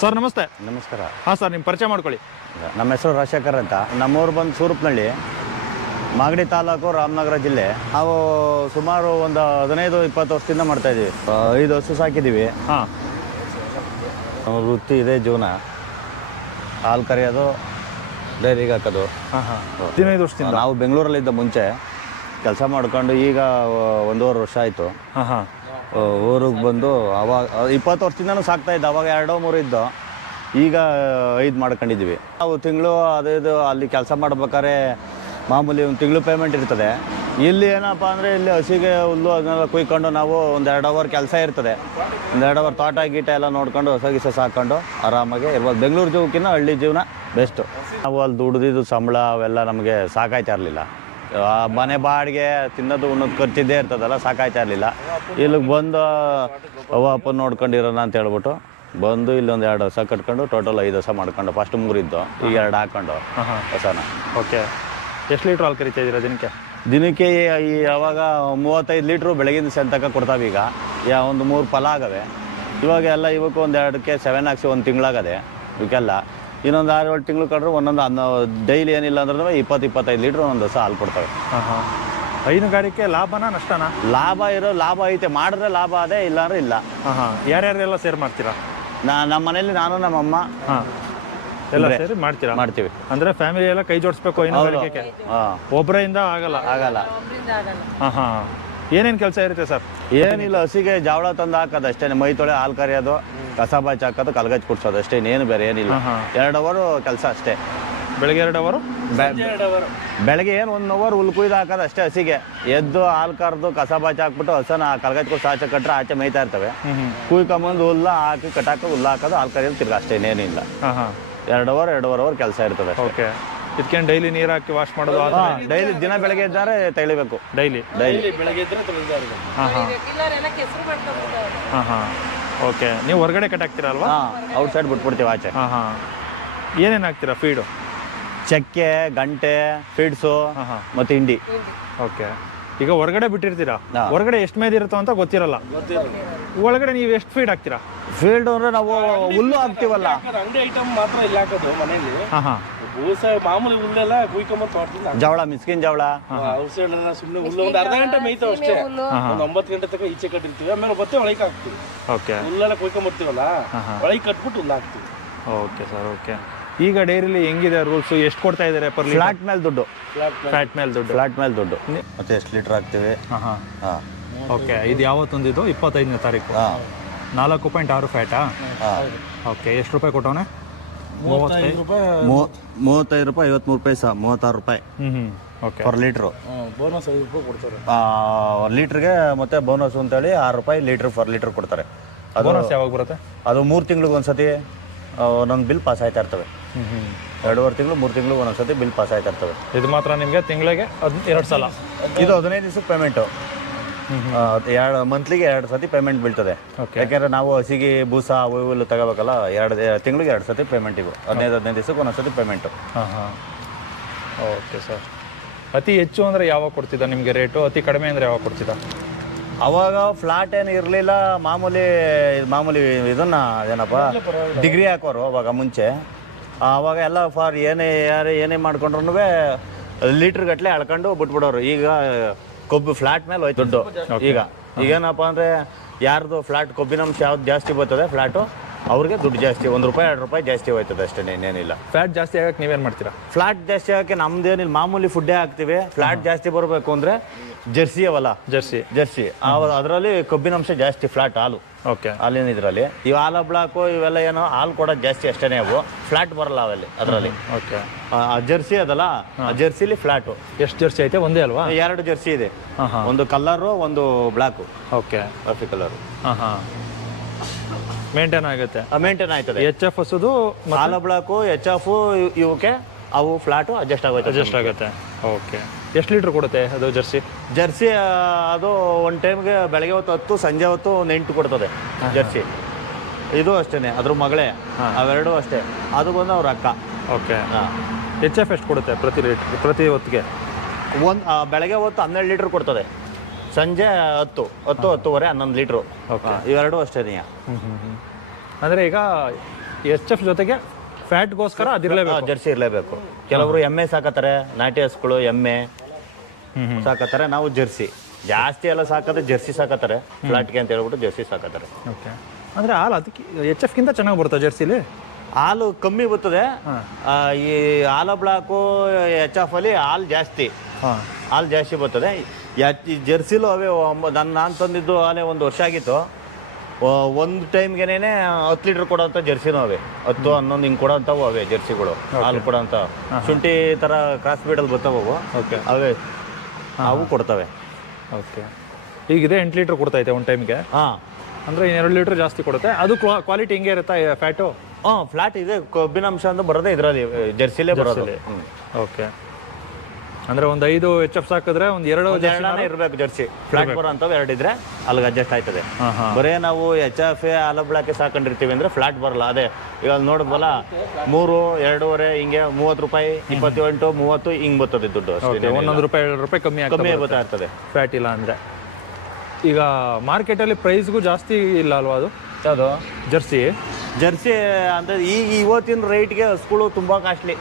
Sir ನಮಸ್ತೆ. ನಮಸ್ಕಾರ. ಹಾಂ ಸರ್, ನಿಮ್ಮ ಪರಿಚಯ ಮಾಡ್ಕೊಳ್ಳಿ. ನಮ್ಮ ಹೆಸರು ರಾಜಶೇಖರ್ ಅಂತ. ನಮ್ಮೂರು ಬಂದು ಸೂರಪ್ನಹಳ್ಳಿ, ಮಾಗಡಿ ತಾಲೂಕು, ರಾಮನಗರ ಜಿಲ್ಲೆ. ನಾವು ಸುಮಾರು ಒಂದು 15-20 ವರ್ಷದಿಂದ ಮಾಡ್ತಾಯಿದ್ದೀವಿ. 5 ಹಸು ಸಾಕಿದ್ದೀವಿ. ಹಾಂ, ವೃತ್ತಿ ಇದೆ, ಜೀವನ. ಹಾಲು ಕರೆಯೋದು, ಡೈರಿಗೆ ಹಾಕೋದು. ಹಾಂ ಹಾಂ 15 ವರ್ಷದಿಂದ. ನಾವು ಬೆಂಗಳೂರಲ್ಲಿದ್ದ ಮುಂಚೆ ಕೆಲಸ ಮಾಡ್ಕೊಂಡು ಈಗ 1.5 ವರ್ಷ ಆಯಿತು. ಹಾಂ ಹಾಂ ಊರಿಗೆ ಬಂದು ಅವಾಗ 20 ವರ್ಷದಿಂದನೂ ಸಾಕ್ತಾಯಿದ್ದೆ. ಅವಾಗ 2-3 ಇದ್ದು, ಈಗ 5 ಮಾಡ್ಕೊಂಡಿದ್ದೀವಿ. ನಾವು ತಿಂಗಳು ಇದು ಅಲ್ಲಿ ಕೆಲಸ ಮಾಡ್ಬೇಕಾದ್ರೆ ಮಾಮೂಲಿ ಒಂದು ತಿಂಗಳು ಪೇಮೆಂಟ್ ಇರ್ತದೆ. ಇಲ್ಲಿ ಏನಪ್ಪ ಅಂದರೆ ಇಲ್ಲಿ ಹಸಿಗೆ ಹುಲ್ಲು ಅದನ್ನೆಲ್ಲ ಕುಯ್ಕೊಂಡು ನಾವು ಒಂದು 2 ಅವರ್ ಕೆಲಸ ಇರ್ತದೆ. ಒಂದು 2 ಅವರ್ ತೋಟ ಗೀಟ ಎಲ್ಲ ನೋಡ್ಕೊಂಡು ಹೊಸ ಗಿಸ ಸಾಕೊಂಡು ಆರಾಮಾಗಿ ಇರ್ಬೋದು. ಬೆಂಗಳೂರು ಜೀವಕ್ಕಿಂತ ಹಳ್ಳಿ ಜೀವನ ಬೆಸ್ಟು. ನಾವು ಅಲ್ಲಿ ದುಡ್ದಿದ್ದು ಸಂಬಳ ಅವೆಲ್ಲ ನಮಗೆ ಸಾಕಾಯ್ತಾ ಇರಲಿಲ್ಲ. ಮನೆ ಬಾಡಿಗೆ ತಿನ್ನೋದು ಉನ್ನೋದು ಖರ್ಚಿದ್ದೇ ಇರ್ತದಲ್ಲ, ಸಾಕಾಯ್ತಾ ಇರಲಿಲ್ಲ. ಇಲ್ಲಿಗೆ ಬಂದು ಅವ್ವ ಅಪ್ಪ ನೋಡ್ಕೊಂಡಿರೋಣ ಅಂತ ಹೇಳ್ಬಿಟ್ಟು ಬಂದು ಇಲ್ಲೊಂದು 2 ಹೊಸ ಕಟ್ಕೊಂಡು ಟೋಟಲ್ 5 ಹೊಸ ಮಾಡ್ಕೊಂಡು ಫಸ್ಟ್ 3 ಇದ್ದು, ಈಗ 2 ಹಾಕ್ಕೊಂಡು ಹೊಸನ. ಓಕೆ, ಎಷ್ಟು ಲೀಟ್ರ್ ಹಾಲು ಕರಿತಾ ಇದ್ದೀರಾ ದಿನಕ್ಕೆ? ದಿನಕ್ಕೆ ಈ ಯಾವಾಗ 35 ಲೀಟ್ರು ಬೆಳಗಿನ ಸಂತಕ ಕೊಡ್ತಾವೆ. ಈಗ ಒಂದು 3 ಫಲ ಆಗವೆ. ಇವಾಗ ಎಲ್ಲ ಇವಕ್ಕೆ ಒಂದು 2ಕ್ಕೆ 7 ಹಾಕ್ಸಿ 1 ತಿಂಗಳಾಗದೆ. ಇವಕ್ಕೆಲ್ಲ ಇನ್ನೊಂದು 6-7 ತಿಂಗಳು ಕಂಡ್ರೆ ಒಂದೊಂದು ಡೈಲಿ ಏನಿಲ್ಲ ಅಂದ್ರೆ 20-25 ಲೀಟ್ರ್ ಒಂದೊಂದು ಹೊಸ ಹಾಲು ಕೊಡ್ತವೆ. ಹಾಂ ಹಾಂ ಹೈನುಗಾರಿಕೆ ಲಾಭನಾ ನಷ್ಟನಾ? ಲಾಭ ಐತೆ, ಮಾಡಿದ್ರೆ ಲಾಭ ಅದೇ, ಇಲ್ಲಾಂದ್ರೆ ಇಲ್ಲ. ಹಾಂ ಹಾಂ ಯಾರ್ಯಾರೆಲ್ಲ ಸೇರಿ ಮಾಡ್ತೀರಾ? ನಮ್ಮ ಮನೇಲಿ ನಾನು, ನಮ್ಮಮ್ಮ ಹಾಂ ಎಲ್ಲ ಸೇರಿ ಮಾಡ್ತೀವಿ. ಅಂದರೆ ಫ್ಯಾಮಿಲಿ ಎಲ್ಲ ಕೈ ಜೋಡಿಸ್ಬೇಕು ಹೈನುಗಾರಿಕೆ. ಒಬ್ಬರಿಂದ ಆಗಲ್ಲ. ಹಾಂ ಹಾಂ ಏನೇನು ಕೆಲಸ ಇರುತ್ತೆ ಸರ್? ಏನಿಲ್ಲ, ಹಸಿಗೆ ಜಾವಳ ತಂದು ಹಾಕೋದು ಅಷ್ಟೇ. ಮೈ ತೊಳೆ, ಹಾಲು ಕರೆಯೋದು, ಕಸ ಬಾಚಿ ಹಾಕೋದು, ಕಲ್ಗಚ್ಚಿ ಕುಡ್ಸೋದು ಅಷ್ಟೇ. ಇನ್ನೇನು ಬೇರೆ ಏನಿಲ್ಲ. 2 ಅವರ್ ಕೆಲಸ ಅಷ್ಟೇ. ಬೆಳಗ್ಗೆ 2 ಅವರು, ಬೆಳಗ್ಗೆ ಏನು 1 ಅವರ್ ಹುಲ್ ಕುಯ್ದು ಹಾಕೋದು ಅಷ್ಟೇ. ಹಸಿಗೆ ಎದ್ದು ಹಾಲು ಕರೆದು ಕಸ ಬಾಚಿ ಹಾಕ್ಬಿಟ್ಟು ಹಸನ ಕಲ್ಗಚ್ಚಿ ಕುಡ್ಸಿ ಆಚೆ ಕಟ್ಟರೆ ಆಚೆ ಮೇಯ್ತಾ ಇರ್ತವೆ. ಕುಯ್ಕೊಂಬಂದು ಹುಲ್ಲ ಹಾಕಿ ಕಟ್ಟಾಕೋದು, ಹುಲ್ಲು ಹಾಕೋದು, ಹಾಲು ಕರೆಯೋದು, ತಿರ್ಗಿ ಅಷ್ಟೇ. ಇನ್ನೇನಿಲ್ಲ. 2 ಅವರ್ ಕೆಲಸ ಇರ್ತದೆ. ಓಕೆ, ಇದಕ್ಕೇನು ಡೈಲಿ ನೀರು ಹಾಕಿ ವಾಶ್ ಮಾಡೋದು? ಡೈಲಿ ದಿನ ಬೆಳಗ್ಗೆ ಇದ್ದಾರೆ ತೆಳಿಬೇಕು. ಡೈಲಿ ಬೆಳಗ್ಗೆ ಇದ್ದರೆ. ಹಾಂ ಹಾಂ ಹಾಂ ಹಾಂ ಓಕೆ. ನೀವು ಹೊರಗಡೆ ಕಟ್ಟಾಕ್ತೀರಾ ಅಲ್ವಾ? ಹಾಂ, ಔಟ್ ಸೈಡ್ ಬಿಟ್ಬಿಡ್ತೀವಿ ಆಚೆ. ಹಾಂ ಹಾಂ ಏನೇನು ಹಾಕ್ತೀರಾ ಫೀಡು? ಚಕ್ಕೆ, ಗಂಟೆ, ಫೀಡ್ಸು ಮತ್ತು ಹಿಂಡಿ. ಓಕೆ, ಈಗ ಹೊರಗಡೆ ಬಿಟ್ಟಿರ್ತೀರಾ, ಹೊರಗಡೆ ಎಷ್ಟು ಮೇದಿರುತ್ತೋ ಅಂತ ಗೊತ್ತಿರಲ್ಲ. ಒಳಗಡೆ ನೀವು ಎಷ್ಟು ಫೀಡ್ ಹಾಕ್ತೀರಾ? ಫೀಲ್ಡ್ ಅಂದ್ರೆ ನಾವು ಹುಲ್ಲು ಹಾಕ್ತೀವಲ್ಲ, ಅಂಗಡಿ ಐಟಮ್ ಮಾತ್ರ ಇಲ್ಲ ಹಾಕೋದು ಮನೇಲಿ. ಹಾಂ ಹಾಂ ಬೂಸ ಮಾಮೂಲಿ ಹುಲ್ಲೆಲ್ಲ ಕುಯ್ಕೊಂಬಂದು ತೋಟದಿಂದ ಜವಳ, ಮಿಸ್ಕಿನ್ ಜವಳ, ಔಷಧ ಸುಮ್ಮನೆ ಹುಲ್ಲು ಒಂದು ಅರ್ಧ ಗಂಟೆ ಮೇಯ್ತಾವ ಅಷ್ಟೇ. ಒಂದು 9 ಗಂಟೆ ತನಕ ಈಚೆ ಕಟ್ಟಿರ್ತೀವಿ. ಆಮೇಲೆ ಮತ್ತೆ ಒಳಗೆ ಹಾಕ್ತೀವಿ. ಓಕೆ, ಹುಲ್ಲೆಲ್ಲ ಕುಯ್ಕೊಂಬರ್ತೀವಲ್ಲ, ಒಳಗೆ ಕಟ್ಬಿಟ್ಟು ಹುಲ್ಲು ಹಾಕ್ತೀವಿ. Okay sir. ಓಕೆ, ಈಗ ಡೈರಿಲಿ ಹೆಂಗಿದೆ ರೂಲ್ಸು? ಎಷ್ಟು ಕೊಡ್ತಾ ಇದ್ದಾರೆ ಪರ್ ಫ್ಲಾಟ್ ಮೇಲೆ ದುಡ್ಡು? ಫ್ಲಾಟ್ ಮೇಲೆ ದುಡ್ಡು. ಮತ್ತೆ ಎಷ್ಟು ಲೀಟ್ರ್ ಹಾಕ್ತೀವಿ? ಹಾಂ ಹಾಂ ಹಾಂ ಓಕೆ. ಇದು ಯಾವತ್ತೊಂದಿದ್ದು? 25ನೇ ತಾರೀಕು. 4.6 ಫ್ಯಾಟಾ? ಓಕೆ, ಎಷ್ಟು ರೂಪಾಯಿ ಕೊಟ್ಟವನೆ? 35 ರೂಪಾಯಿ. 35 ರೂಪಾಯಿ, 53 ರೂಪಾಯಿ ಸಹ 36 ರೂಪಾಯಿ ಓಕೆ ಪರ್ ಲೀಟ್ರು. ಬೋನಸ್ 5 ರೂಪಾಯಿ ಕೊಡ್ತಾರೆ ಲೀಟ್ರಿಗೆ. ಮತ್ತೆ ಬೋನಸ್ ಅಂತೇಳಿ 6 ರೂಪಾಯಿ ಲೀಟ್ರ್ ಪರ್ ಲೀಟ್ರ್ ಕೊಡ್ತಾರೆ. ಬೋನಸ್ ಯಾವಾಗ ಬರುತ್ತೆ? ಅದು 3 ತಿಂಗಳಿಗೆ ಒಂದ್ಸತಿ ಒಂದೊಂದು ಬಿಲ್ ಪಾಸ್ ಆಯ್ತಾ ಇರ್ತವೆ. 2.5 ತಿಂಗಳು 3 ತಿಂಗಳು ಒಂದೊಂದ್ಸತಿ ಬಿಲ್ ಪಾಸ್ ಆಯ್ತಾ ಇರ್ತವೆ. ಇದು ಮಾತ್ರ ನಿಮಗೆ ತಿಂಗಳಿಗೆ 2 ಸಲ. ಇದು 15 ದಿವಸಕ್ಕೆ ಪೇಮೆಂಟು. ಮಂತ್ಲಿಗೆ 2 ಸತಿ ಪೇಮೆಂಟ್ ಬೀಳ್ತದೆ. ಯಾಕೆಂದರೆ ನಾವು ಹಸಿಗೆ ಬೂಸ ಹುಲ್ಲು ತಗೋಬೇಕಲ್ಲ. 2 ತಿಂಗಳಿಗೆ 2 ಸತಿ ಪೇಮೆಂಟ್. ಇವು 15 ದಿವಸಕ್ಕೆ ಒಂದೊಂದ್ಸತಿ ಪೇಮೆಂಟು. ಹಾಂ ಹಾಂ ಓಕೆ ಸರ್. ಅತಿ ಹೆಚ್ಚು ಅಂದರೆ ಯಾವಾಗ ಕೊಡ್ತಿದ್ದ ನಿಮಗೆ ರೇಟು? ಅತಿ ಕಡಿಮೆ ಅಂದರೆ ಯಾವಾಗ ಕೊಡ್ತಿದ್ದ? ಅವಾಗ ಫ್ಲಾಟ್ ಏನು ಇರಲಿಲ್ಲ. ಮಾಮೂಲಿ ಇದನ್ನು ಏನಪ್ಪ ಡಿಗ್ರಿ ಹಾಕೋರು ಅವಾಗ ಮುಂಚೆ. ಆವಾಗ ಎಲ್ಲ ಏನೇ ಮಾಡ್ಕೊಂಡ್ರು ಲೀಟ್ರ್ ಗಟ್ಟಲೆ ಅಳ್ಕೊಂಡು ಬಿಟ್ಬಿಡೋರು. ಈಗ ಕೊಬ್ಬು ಫ್ಲಾಟ್ ಮೇಲೆ ಹೋಯ್ತು ದುಡ್ಡು. ಈಗೇನಪ್ಪ ಅಂದರೆ ಯಾರ್ದು ಫ್ಲಾಟ್ ಕೊಬ್ಬಿನಂಶ ಯಾವ್ದು ಜಾಸ್ತಿ ಬರ್ತದೆ ಫ್ಲಾಟು, ಅವ್ರಿಗೆ ದುಡ್ಡು ಜಾಸ್ತಿ. 1 ರೂಪಾಯಿ 2 ರೂಪಾಯಿ ಜಾಸ್ತಿ ಹೋಯ್ತದೆ ಅಷ್ಟೇ, ಇನ್ನೇನಿಲ್ಲ. ಫ್ಯಾಟ್ ಜಾಸ್ತಿ ಆಗಕ್ಕೆ ನೀವೇನು ಮಾಡ್ತೀರಾ? ಫ್ಲಾಟ್ ಜಾಸ್ತಿ ಆಗೋಕ್ಕೆ ನಮ್ದೇನಿಲ್ಲ, ಮಾಮೂಲಿ ಫುಡ್ಡೇ ಹಾಕ್ತೀವಿ. ಫ್ಲಾಟ್ ಜಾಸ್ತಿ ಬರಬೇಕು ಅಂದರೆ ಜರ್ಸಿ ಅವಲ್ಲ, ಜರ್ಸಿ ಅದರಲ್ಲಿ ಕೊಬ್ಬಿನಂಶ ಜಾಸ್ತಿ. ಫ್ಲಾಟ್ ಹಾಲು, ಓಕೆ, ಹಾಲಿನ ಇದರಲ್ಲಿ ಇವು ಹಾಲು ಬ್ಲಾಕು ಇವೆಲ್ಲ ಏನೋ ಹಾಲು ಕೊಡೋದು ಜಾಸ್ತಿ ಅಷ್ಟೇ. ಅವು ಫ್ಲಾಟ್ ಬರಲ್ಲ ಅವೆಲ್ಲಿ ಅದರಲ್ಲಿ. ಓಕೆ, ಜರ್ಸಿ ಅದಲ್ಲ, ಆ ಜರ್ಸಿಲಿ ಫ್ಲಾಟು. ಎಷ್ಟು ಜರ್ಸಿ ಐತೆ? ಒಂದೇ ಅಲ್ವಾ? 2 ಜರ್ಸಿ ಇದೆ. ಒಂದು ಕಲರು, ಒಂದು ಬ್ಲಾಕು. Okay, coffee colour. ಹಾಂ ಹಾಂ ಮೇಂಟೈನ್ ಆಗುತ್ತೆ. ಮೇಂಟೈನ್ ಆಯ್ತದೆ. HF ಹಸುದು ಹಾಲು ಬ್ಲಾಕು, HF ಇವಕ್ಕೆ ಅವು ಫ್ಲಾಟು ಅಡ್ಜಸ್ಟ್ ಆಗುತ್ತೆ. ಓಕೆ, ಎಷ್ಟು ಲೀಟ್ರ್ ಕೊಡುತ್ತೆ ಅದು ಜರ್ಸಿ? ಅದು ಒಂದು ಟೈಮ್ಗೆ ಬೆಳಗ್ಗೆ ಹೊತ್ತು 10, ಸಂಜೆ ಹೊತ್ತು 8 ಕೊಡ್ತದೆ ಜರ್ಸಿ. ಇದು ಅಷ್ಟೇ, ಅದ್ರ ಮಗಳೇ. ಅವೆರಡೂ ಅಷ್ಟೇ. ಅದು ಬಂದು ಅವ್ರ ಅಕ್ಕ. ಓಕೆ, HF ಎಷ್ಟು ಕೊಡುತ್ತೆ ಪ್ರತಿ ಹೊತ್ತಿಗೆ? ಬೆಳಗ್ಗೆ ಹೊತ್ತು 12 ಲೀಟ್ರ್ ಕೊಡ್ತದೆ. ಸಂಜೆ 10-10:30 11 ಲೀಟ್ರು. ಓಕೆ, ಇವೆರಡೂ ಅಷ್ಟೇ. ಅಂದರೆ ಈಗ ಎಚ್ ಎಫ್ ಜೊತೆಗೆ ಫ್ಯಾಟ್ಗೋಸ್ಕರ ಅದಿರಲೇಬೇಕು. ಜರ್ಸಿ ಇರಲೇಬೇಕು. ಕೆಲವರು ಎಮ್ಮೆ ಸಾಕತ್ತಾರೆ, ನಾಟಿ ಹಸುಗಳು ಎಮ್ಮೆ ಸಾಕತ್ತಾರೆ. ನಾವು ಜರ್ಸಿ ಜಾಸ್ತಿ ಎಲ್ಲ ಸಾಕತ್ತೆ, ಜರ್ಸಿ ಸಾಕತ್ತಾರೆ. ಫ್ಲಾಟ್ಗೆ ಅಂತ ಹೇಳ್ಬಿಟ್ಟು ಜರ್ಸಿ ಸಾಕತ್ತಾರೆ. ಓಕೆ. ಅಂದರೆ ಹಾಲು ಅದಕ್ಕೆ ಎಚ್ ಎಫ್ಗಿಂತ ಚೆನ್ನಾಗಿ ಬರುತ್ತೆ ಜರ್ಸಿಲಿ. ಹಾಲು ಕಮ್ಮಿ ಬರ್ತದೆ. ಈ ಹಾಲ ಬ್ಲಾಕು ಎಚ್ ಎಫ್ ಅಲ್ಲಿ ಹಾಲು ಜಾಸ್ತಿ, ಹಾಲು ಜಾಸ್ತಿ ಬರ್ತದೆ. ಜರ್ಸಿಲು ಅವೇ ನಾನು ತಂದಿದ್ದು ಹಾಲೆ 1 ವರ್ಷ ಆಗಿತ್ತು. ಒಂದು ಟೈಮ್ಗೆನೇ 10 ಲೀಟ್ರ್ ಕೊಡೋಂಥ ಜರ್ಸಿನೂ ಅವೇ, 10-11 ಹಿಂಗೆ ಕೊಡೋಂಥವು ಅವೇ ಜರ್ಸಿಗಳು. ಹಾಲು ಕೊಡೋಂಥ ಶುಂಠಿ ಥರ ಕ್ರಾಸ್ ಬೀಡಲ್ಲಿ ಬರ್ತಾವವು. ಓಕೆ. ಅವೇ ಅವು ಕೊಡ್ತವೆ. ಓಕೆ. ಈಗಿದೆ 8 ಲೀಟ್ರ್ ಕೊಡ್ತೈತೆ ಒಂದು ಟೈಮ್ಗೆ. ಹಾಂ. ಅಂದರೆ 2 ಲೀಟ್ರ್ ಜಾಸ್ತಿ ಕೊಡುತ್ತೆ. ಅದು ಕ್ವಾಲಿಟಿ ಹಿಂಗೆ ಇರುತ್ತಾ ಫ್ಯಾಟು? ಫ್ಲಾಟ್ ಇದೆ. ಕೊಬ್ಬಿನಾಂಶ ಅಂತ ಬರೋದೇ ಇದರಲ್ಲಿ, ಜರ್ಸಿಲೇ ಬರೋದು. ಓಕೆ. ಅಂದರೆ ಒಂದು 5 ಎಚ್ ಎಫ್ ಸಾಕಿದ್ರೆ ಒಂದು 2 ಇರಬೇಕು ಜರ್ಸಿ. ಫ್ಲಾಟ್ ಬರೋ ಅಂಥವು 2 ಇದ್ರೆ ಅಲ್ಲಿಗೆ ಅಡ್ಜಸ್ಟ್ ಆಯ್ತದೆ. ಬರೇ ನಾವು ಎಚ್ ಎಫ್ ಹಾಲ ಬ್ಲಾಕೆ ಸಾಕೊಂಡಿರ್ತೀವಿ ಅಂದರೆ ಫ್ಲಾಟ್ ಬರಲ್ಲ. ಅದೇ ಇವಾಗ ನೋಡಿದ್ವಲ್ಲ 3, 2.5 ಹಿಂಗೆ 30 ರೂಪಾಯಿ, 28, 30 ಹಿಂಗೆ ಬರ್ತದೆ ದುಡ್ಡು. 1 ರೂಪಾಯಿ 2 ರೂಪಾಯಿ ಕಮ್ಮಿ ಬರ್ತಾ ಇರ್ತದೆ ಫ್ಯಾಟ್ ಇಲ್ಲ ಅಂದರೆ. ಈಗ ಮಾರ್ಕೆಟಲ್ಲಿ ಪ್ರೈಸ್ಗೂ ಜಾಸ್ತಿ ಇಲ್ಲ ಅಲ್ವಾ ಅದು? ಅದು ಜರ್ಸಿ ಅಂದರೆ ಇವತ್ತಿನ ರೇಟ್ಗೆ ಹಸುಗಳು ತುಂಬ ಕಾಸ್ಟ್ಲಿ.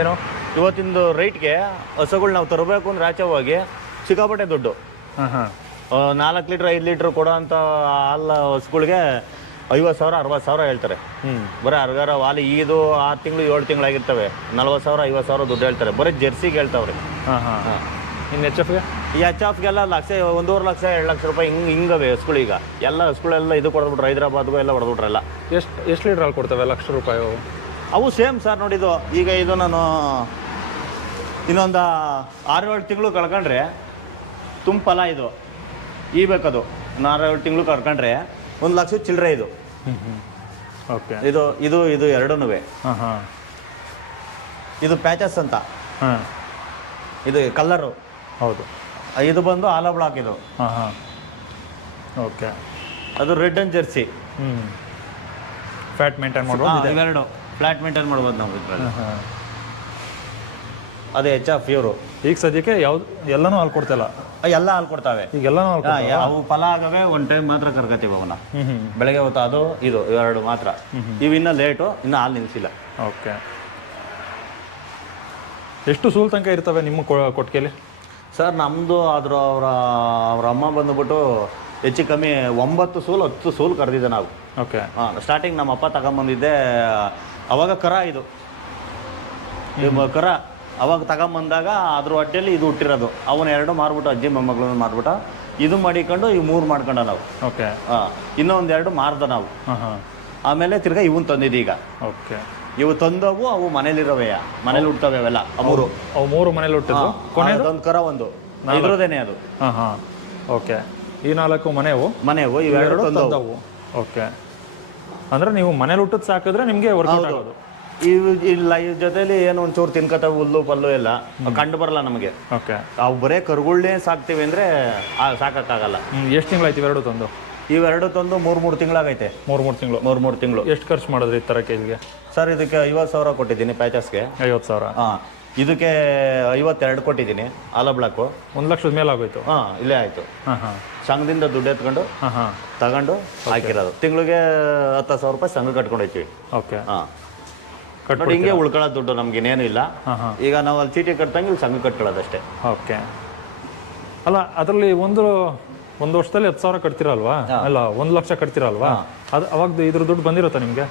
ಏನೋ ಇವತ್ತಿನ ರೇಟ್ಗೆ ಹಸುಗಳು ನಾವು ತರಬೇಕು ಅಂದ್ರೆ ಆಚೆ ಹೋಗಿ ಸಿಕ್ಕಾಪಟ್ಟೆ ದುಡ್ಡು. 4 ಲೀಟ್ರ್ 5 ಲೀಟ್ರ್ ಕೊಡೋ ಅಂಥ ಹಾಲು ಹಸುಗಳಿಗೆ 50,000 60,000 ಹೇಳ್ತಾರೆ. ಬರೀ ಅರ್ಗಾರ ಹಾಲು ಇದು 6 ತಿಂಗಳು 7 ತಿಂಗಳಾಗಿರ್ತವೆ. 40,000 50,000 ದುಡ್ಡು ಹೇಳ್ತಾರೆ. ಬರೀ ಜರ್ಸಿಗೆ ಹೇಳ್ತಾವ್ರಿ. ಇನ್ನು ಎಚ್ ಎಫ್ಗೆ? ಈ ಎಚ್ ಎಫ್ಗೆಲ್ಲ 1.5 ಲಕ್ಷ 2 ಲಕ್ಷ ರೂಪಾಯಿ ಹಿಂಗವೆ ಹಸುಗಳು. ಈಗ ಎಲ್ಲ ಹಸುಗಳೆಲ್ಲ ಇದು ಕೊಡ್ಬಿಟ್ರು, ಹೈದರಾಬಾದ್ಗೂ ಎಲ್ಲ ಹೊಡೆದ್ಬಿಟ್ರಲ್ಲ. ಎಷ್ಟು ಲೀಟ್ರ್ ಹಾಲು ಕೊಡ್ತವೆ? 1 ಲಕ್ಷ ರೂಪಾಯಿ ಅವು ಸೇಮ್ ಸರ್. ನೋಡಿದ್ದು ಈಗ ಇದು ನಾನು ಇನ್ನೊಂದು 6-7 ತಿಂಗಳು ಕಳ್ಕೊಂಡ್ರೆ ತುಂಬ ಫಲ ಇದು ಈ ಬೇಕದು. 6-7 ತಿಂಗಳು ಕಳ್ಕೊಂಡ್ರೆ 1 ಲಕ್ಷ ಚಿಲ್ಲರೆ ಇದು. ಓಕೆ. ಇದು ಎರಡೂ. ಇದು ಪ್ಯಾಚಸ್ ಅಂತ, ಇದು ಕಲ್ಲರು. ಹೌದು. ಇದು ಬಂದು ಆಲ ಬ್ಲಾಕ್ ಇದು. ಓಕೆ. ಅದು red and Jersey. Fat maintain ಮಾಡ್ಬೋದು. ಇವೆರಡು ಫ್ಲಾಟ್ ಮೇಂಟೈನ್ ಮಾಡ್ಬೋದು ನಾವು ಇದರಲ್ಲಿ. ಅದೇ ಎಚ್ ಎಫ್ ಇವರು. ಈಗ ಸದ್ಯಕ್ಕೆ ಯಾವ್ದು ಎಲ್ಲನೂ ಹಾಲು ಕೊಡ್ತಿಲ್ಲ? ಎಲ್ಲ ಹಾಲು ಕೊಡ್ತಾವೆ. ಈಗ ಎಲ್ಲನೂ ಹಾಲು ಅವು ಫಲ ಆಗವೆ. 1 ಟೈಮ್ ಮಾತ್ರ ಕರ್ಕತೀವಿ ಅವನ್ನ. ಬೆಳಗ್ಗೆ ಹೊತ್ತು ಅದು ಇದು 2 ಮಾತ್ರ. ಇವು ಇನ್ನೂ ಲೇಟು, ಇನ್ನೂ ಹಾಲು ನಿಲ್ಲಿಸಿಲ್ಲ. ಓಕೆ. ಎಷ್ಟು ಸೂಲ್ ತನಕ ಇರ್ತವೆ ನಿಮ್ಮ ಕೊಟ್ಟಿಗೆಲಿ? ಸರ್ ನಮ್ಮದು ಆದರೂ ಅವ್ರ ಅಮ್ಮ ಬಂದುಬಿಟ್ಟು ಹೆಚ್ಚು ಕಮ್ಮಿ 9 ಸೂಲು 10 ಸೂಲು ಕರೆದಿದ್ದೆ ನಾವು. ಓಕೆ. ಸ್ಟಾರ್ಟಿಂಗ್ ನಮ್ಮ ಅಪ್ಪ ತಗೊಂಬಂದಿದ್ದೆ. ಅವಾಗ ಕರ ಇದು ಕರ ಅವಾಗ ತಗೊಂಬಂದಾಗ ಅದ್ರ ಹೊಟ್ಟೆಯಲ್ಲಿ ಇದು ಹುಟ್ಟಿರೋದು. ಅವನ್ನ 2 ಮಾರ್ಬಿಟ್ಟು ಅಜ್ಜಿ ಮೊಮ್ಮಗಳನ್ನ ಮಾರ್ಬಿಟ್ಟ ಇದು ಮಾಡಿಕೊಂಡು ಇವು 3 ಮಾಡ್ಕೊಂಡ ನಾವು. ಓಕೆ. ಇನ್ನೂ 2 ಮಾರ್ದ ನಾವು. ಆಮೇಲೆ ತಿರ್ಗಾ ಇವನ್ ತಂದಿದ್ದು ಈಗ. ಓಕೆ. ಇವು ತಂದವು ಅವು ಮನೇಲಿರೋವೆಯ, ಮನೇಲಿ ಹುಡ್ತವೆ ಅವೆಲ್ಲ. ಅವು 3 ಮನೇಲಿ ಹುಟ್ಟಿದ್ವು. ಒಂದು ಕರ ಒಂದು ಇದ್ರದೇನೆ ಅದು. ಓಕೆ. ಈ 4 ಮನೆವು ಇವೆರಡು ತಂದವು. ಓಕೆ. ಅಂದರೆ ನೀವು ಮನೇಲಿ ಹುಟ್ಟದ್ ಸಾಕಿದ್ರೆ ನಿಮಗೆ ವರ್ಕೌಟ್ ಆಗೋದು. ಇಲ್ಲ ಈ ಜೊತೆಲಿ ಏನು ಒಂಚೂರು ತಿನ್ಕತಾವೆ, ಹುಲ್ಲು ಪಲ್ಲು ಎಲ್ಲ ಕಂಡು ಬರಲ್ಲ ನಮಗೆ. ಓಕೆ. ಅವು ಬರೇ ಕರುಗಳನ್ನೇ ಸಾಕ್ತೀವಿ ಅಂದರೆ ಸಾಕಾಗಲ್ಲ. ಎಷ್ಟು ತಿಂಗಳಾಯ್ತು ಇವೆರಡು ತಂದು? ಇವೆರಡು ತಂದು 3 ತಿಂಗಳಾಗೈತೆ. 3 ತಿಂಗಳು. ಎಷ್ಟು ಖರ್ಚು ಮಾಡಿದ್ರಿ ಈ ಥರ ಕೆಜಿಗೆ? ಸರ್ ಇದಕ್ಕೆ 50,000 ಕೊಟ್ಟಿದ್ದೀನಿ ಪ್ಯಾಚಸ್ಗೆ. 50,000. ಇದಕ್ಕೆ 52 ಕೊಟ್ಟಿದ್ದೀನಿ. ಆಲ ಬ್ಲಾಕು 1 ಲಕ್ಷದ ಮೇಲೆ ಆಗೋಯ್ತು. ಇಲ್ಲೇ ಆಯಿತು. ಸಂಘದಿಂದ ದುಡ್ಡು ಎತ್ಕೊಂಡು ತಗೊಂಡು ಹಾಕಿರೋದು. ತಿಂಗಳಿಗೆ 10,000 ರೂಪಾಯಿ ಸಂಘ ಕಟ್ಕೊಂಡು ಹೋಗ್ತೀವಿ. ಓಕೆ. ನೋಡಿ ಹಿಂಗೆ ಉಳ್ಕೊಳ್ಳೋದು ದುಡ್ಡು ನಮ್ಗೇನೇನು ಇಲ್ಲ. ಈಗ ನಾವು ಅಲ್ಲಿ ಚೀಟಿ ಕಟ್ತಂಗೆ ಇಲ್ಲಿ ಸಂಘ ಕಟ್ಕೊಳ್ಳೋದಷ್ಟೇ. ಓಕೆ. ಅಲ್ಲ ಅದರಲ್ಲಿ ಒಂದು ವರ್ಷದಲ್ಲಿ 10,000 ಕಟ್ತಿರಲ್ವಾ? ಅಲ್ಲ 1 ಲಕ್ಷ ಕಟ್ತಿರಲ್ವಾ? ಅದು ಅವಾಗ ಇದ್ರ ದುಡ್ಡು ಬಂದಿರುತ್ತಾ ನಿಮಗೆ?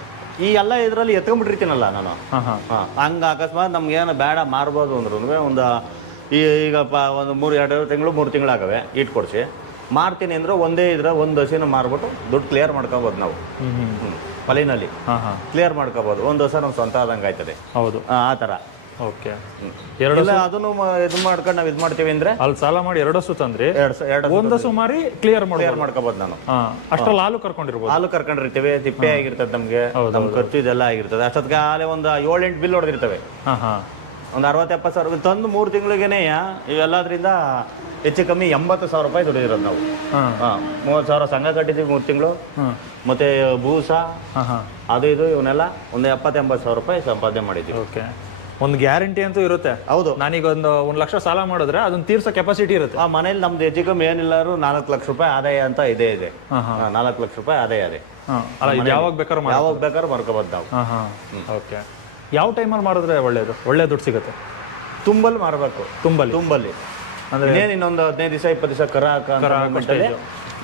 ಈ ಎಲ್ಲ ಇದರಲ್ಲಿ ಎತ್ಕೊಂಡ್ಬಿಟ್ಟಿರ್ತೀನಲ್ಲ ನಾನು. ಹಂಗೆ ಅಕಸ್ಮಾತ್ ನಮ್ಗೇನು ಬೇಡ ಮಾರ್ಬೋದು ಅಂದ್ರೂ ಒಂದು ಈಗ ಒಂದು 2 ತಿಂಗಳು 3 ತಿಂಗಳಾಗವೆ ಇಟ್ಟು ಕೊಡಿಸಿ ಮಾರ್ತೀನಿ ಅಂದ್ರೆ ಒಂದೇ ಒಂದು ಹಸಿನ ಮಾರ್ಬಿಟ್ಟು ದುಡ್ಡು ಕ್ಲಿಯರ್ ಮಾಡ್ಕೊಬೋದು ನಾವು. ಫಲಿನಲ್ಲಿ ಕ್ಲಿಯರ್ ಮಾಡ್ಕೋಬೋದು. ಒಂದು ವರ್ಷ ನಮ್ಮ ಸ್ವಂತ ಆದಂಗೆ ಆಯ್ತದೆ. ಹೌದು, ಆ ಥರ. ಓಕೆ. ಅದನ್ನು ಇದು ಮಾಡ್ಕೊಂಡು ನಾವು ಇದು ಮಾಡ್ತೀವಿ ಅಂದ್ರೆ ಅಲ್ಲಿ ಸಾಲ ಮಾಡಿ 2 ಹಸು ತಂದ್ರಿ, 1 ಹಸು ಮಾರಿ ಕ್ಲಿಯರ್ ಮಾಡ್ಕೋಬೋದು ನಾನು. ಅಷ್ಟ್ರಲ್ಲಿ ಹಾಲು ಕರ್ಕೊಂಡಿರ್ಬೋದು. ಹಾಲು ಕರ್ಕೊಂಡಿರ್ತೀವಿ, ತಿಪ್ಪೆ ಆಗಿರ್ತದೆ ನಮ್ಗೆ, ನಮ್ ಖರ್ಚು ಇದೆಲ್ಲ ಆಗಿರ್ತದೆ. ಅಷ್ಟೊತ್ತಿಗೆ ಹಾಲೆ ಒಂದು 7-8 ಬಿಲ್ ಹೊಡೆದಿರ್ತವೆ. ಒಂದು 60-70 ಸಾವಿರ ತಂದು 3 ತಿಂಗಳಿಗೇನೆ ಇವೆಲ್ಲದ್ರಿಂದ ಹೆಚ್ಚು ಕಮ್ಮಿ 80,000 ರೂಪಾಯಿ ದುಡಿದಿರೋದು ನಾವು. 30,000 ಸಂಘ ಕಟ್ಟಿದ್ದೀವಿ 3 ತಿಂಗಳು. ಮತ್ತೆ ಬೂಸ ಅದು ಇದು ಇವನ್ನೆಲ್ಲ ಒಂದು 70-80 ಸಾವಿರ ರೂಪಾಯಿ ಸಂಪಾದನೆ ಮಾಡಿದ್ದೀವಿ. ಓಕೆ. ಒಂದು ಗ್ಯಾರಂಟಿ ಅಂತೂ ಇರುತ್ತೆ. ಹೌದು. ನಾನೀಗ ಒಂದು ಲಕ್ಷ ಸಾಲ ಮಾಡಿದ್ರೆ ಅದನ್ನ ತೀರ್ಸೋ ಕೆಪಾಸಿಟಿ ಇರುತ್ತೆ. ಆ ಮನೇಲಿ ನಮ್ದು ಹೆಚ್ಚು ಕಮ್ಮಿ ಏನಿಲ್ಲಾರು 4 ಲಕ್ಷ ರೂಪಾಯಿ ಆದಾಯ ಅಂತ ಇದೆ 4 ಲಕ್ಷ ರೂಪಾಯಿ ಆದಾಯ ಇದೆ. ಅಲ್ಲ, ಇದು ಯಾವಾಗ ಬೇಕಾದ್ರೂ ಯಾವಾಗ ಬೇಕಾದ್ರೂ ಮಾರ್ಕೋಬೋದು ನಾವು. ಓಕೆ. ಯಾವ ಟೈಮಲ್ಲಿ ಮಾಡಿದ್ರೆ ಒಳ್ಳೆ ದುಡ್ಡು ಸಿಗುತ್ತೆ? ತುಂಬಲ್ಲಿ ಮಾರಬೇಕು. ತುಂಬಲ್ಲಿ ಅಂದ್ರೆ ಇನ್ನೇನು ಇನ್ನೊಂದು 15 ದಿವಸ 20 ದಿವಸ ಕರ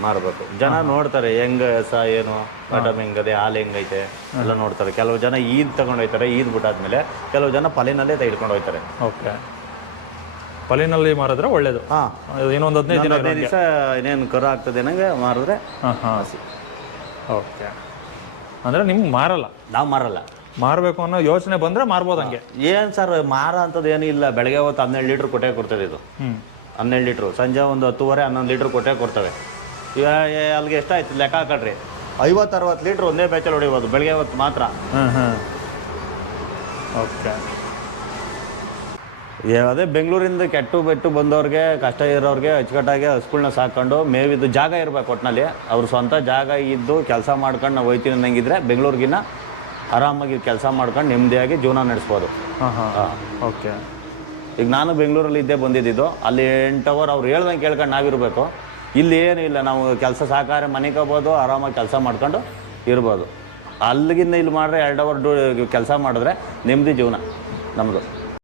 ಮಾರಬೇಕು. ಜನ ನೋಡ್ತಾರೆ ಹೆಂಗ ಏನು ಆಟಮ್ ಹೆಂಗದೆ, ಹಾಲು ಹೆಂಗೈತೆ ಎಲ್ಲ ನೋಡ್ತಾರೆ. ಕೆಲವು ಜನ ಈದ್ ತಗೊಂಡು ಹೋಗ್ತಾರೆ, ಈದ್ ಬಿಟ್ಟಾದ್ಮೇಲೆ ಕೆಲವು ಜನ ಪಲಿನಲ್ಲೇ ತೆಗೆದುಕೊಂಡು ಹೋಗ್ತಾರೆ. ಓಕೆ. ಪಲಿನಲ್ಲಿ ಮಾರಿದ್ರೆ ಒಳ್ಳೇದು. ಇನ್ನೊಂದು 15 ದಿವಸ ಇನ್ನೇನು ಕರ ಆಗ್ತದೆ ನಂಗೆ ಮಾರಿದ್ರೆ. ಓಕೆ. ಅಂದ್ರೆ ನಿಮ್ಗೆ ಮಾರಲ್ಲ? ನಾವು ಮಾರಲ್ಲ. ಮಾರಬೇಕು ಅನ್ನೋ ಯೋಚನೆ ಬಂದ್ರೆ ಮಾರ್ಬೋದು ಹಂಗೆ? ಏನು ಸರ್, ಮಾರ ಅಂತದ್ದು ಏನೂ ಇಲ್ಲ. ಬೆಳಗ್ಗೆ ಹೊತ್ತು 12 ಲೀಟ್ರ್ ಕೊಟ್ಟೆ ಕೊಡ್ತದೆ ಇದು. 12 ಲೀಟ್ರು. ಸಂಜೆ ಒಂದು 10:30 11 ಲೀಟ್ರ್ ಕೊಟ್ಟೆ ಕೊಡ್ತವೆ. ಈಗ ಅಲ್ಲಿಗೆ ಎಷ್ಟಾಯ್ತು ಲೆಕ್ಕ ಹಾಕಡ್ರಿ, 50-60 ಲೀಟ್ರ್ ಒಂದೇ ಬ್ಯಾಚಲ್ಲಿ ಹೊಡಿಬೋದು ಬೆಳಗ್ಗೆ ಹೊತ್ತು ಮಾತ್ರ. ಓಕೆ. ಅದೇ ಬೆಂಗಳೂರಿಂದ ಕೆಟ್ಟು ಬಂದವ್ರಿಗೆ, ಕಷ್ಟ ಇರೋರಿಗೆ ಅಚ್ಚುಕಟ್ಟಾಗಿ ಹಸುಗಳನ್ನ ಸಾಕೊಂಡು ಮೇವಿದ್ದು ಜಾಗ ಇರಬೇಕು ಒಟ್ಟಿನಲ್ಲಿ. ಅವ್ರ ಸ್ವಂತ ಜಾಗ ಇದ್ದು ಕೆಲಸ ಮಾಡ್ಕೊಂಡು ನಾವು ಹೋಯ್ತೀನಿ ಅನ್ನಂಗಿದ್ರೆ ಬೆಂಗಳೂರಿಗಿನ್ನ ಆರಾಮಾಗಿ ಕೆಲಸ ಮಾಡ್ಕೊಂಡು ನೆಮ್ಮದಿಯಾಗಿ ಜೀವನ ನಡೆಸ್ಬೋದು. ಓಕೆ. ಈಗ ನಾನು ಬೆಂಗಳೂರಲ್ಲಿ ಇದ್ದೇ ಬಂದಿದ್ದು. ಅಲ್ಲಿ 8 ಅವರ್ ಅವ್ರು ಹೇಳ್ದಂಗೆ ಕೇಳ್ಕೊಂಡು ನಾವಿರಬೇಕು. ಇಲ್ಲಿ ಏನೂ ಇಲ್ಲ, ನಾವು ಕೆಲಸ ಸಾಕಾರ ಮನೆಗೋಗ್ಬೋದು, ಆರಾಮಾಗಿ ಕೆಲಸ ಮಾಡ್ಕೊಂಡು ಇರ್ಬೋದು. ಅಲ್ಲಿಗಿಂತ ಇಲ್ಲಿ ಮಾಡಿದ್ರೆ 2 ಅವರ್ ಕೆಲಸ ಮಾಡಿದ್ರೆ ನೆಮ್ಮದಿ ಜೀವನ ನಮ್ಮದು.